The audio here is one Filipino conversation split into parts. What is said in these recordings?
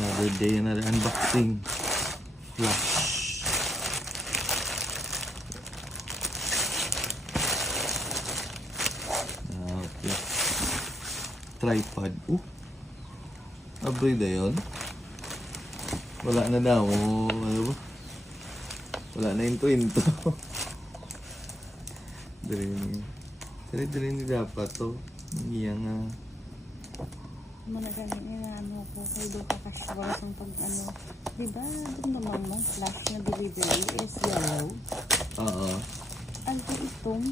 Another day, another unboxing. Flash. Okay. Tripod. Abri na yun. Wala na daw. Ano ba? Wala na into-into. Dali ni dapat to. Iyang Managaling ano ko kay do kakaswara sa pag ano. Diba, doon naman mo, flash na delivery is yellow. Oo. Ano itong?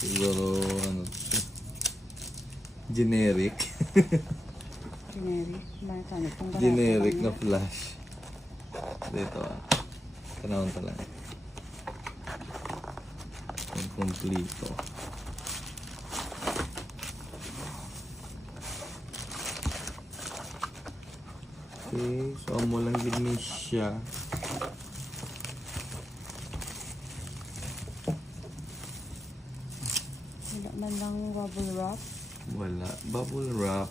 Siguro, ano to? Generic. Generic. Generic na flash. Dito Tanawin pa lang. Ang kompleto. Okay, so mo lang gini siya. Wala man lang bubble wrap. Wala. Bubble wrap.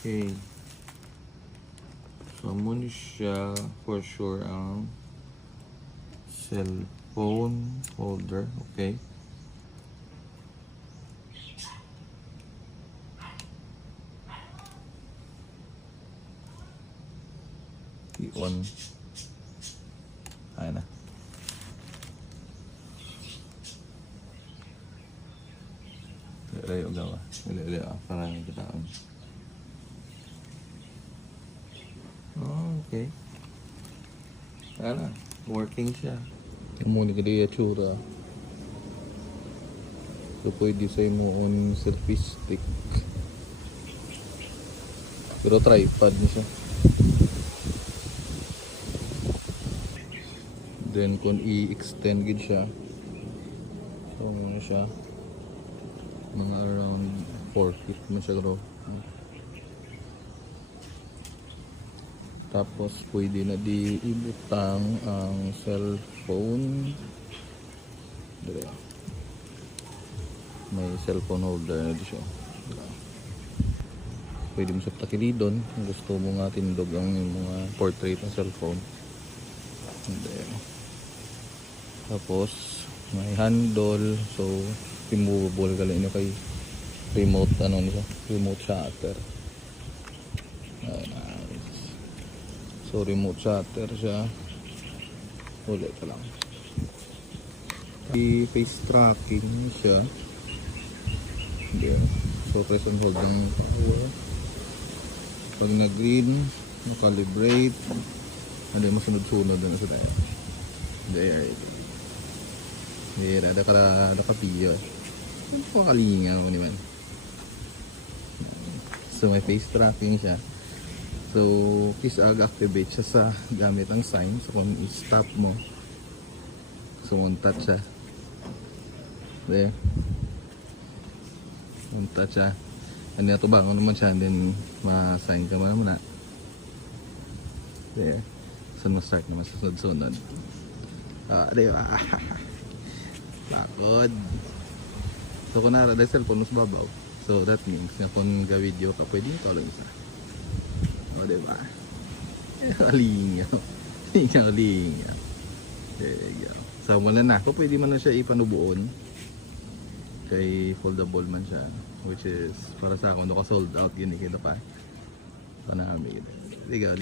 Okay. So, muna siya for sure ang cellphone holder. Okay. I-on. Ayan na. Layo gawa. Layo. Parang kita. Okay. Ayan, working siya. Yung muna ka diya tsura. So, pwede sa mo on selfie stick. Pero tripod niya siya. Then, kung i-extend gid siya, so, muna siya. Mga around 4 feet mo siya gro. Tapos pwede na di ibutang ang cellphone. Dire. May cellphone holder na di siya. Pwede mo sa takilidon kung gusto mo nga tindog ang mga portrait ng cellphone. Dire. Tapos may handle, so removable ka lang kay remote remote shutter. So remote shutter siya. Ulit ka lang. I-face tracking siya. There. So press and hold ng power. Pag na-green, na-calibrate. Ano yung masunod-sunod na sa tayo. There. There. Ada ka piyo. Ano po kalinga mo naman. So may face tracking siya. So, please activate siya sa gamit ang sign. So, kung i-stop mo, so, touch siya. There. Touch siya. Ano ito ba? Kung naman siya, then, ma-sign ka muna. There. So, ma-start naman sa sunod-sunod. There. Bakod. So, kung nara, dahil cellphone mas babaw. So, that means, kung ga-video ka, pwede ito lang isa. O, diba? Lingaw. Lingaw. There you go. So, wala na ako. Pwede man na siya ipanubuon. Kay foldable man siya. Which is, para sa akin, naka sold out. Yun, kita pa. Ito na kami. Ligaw.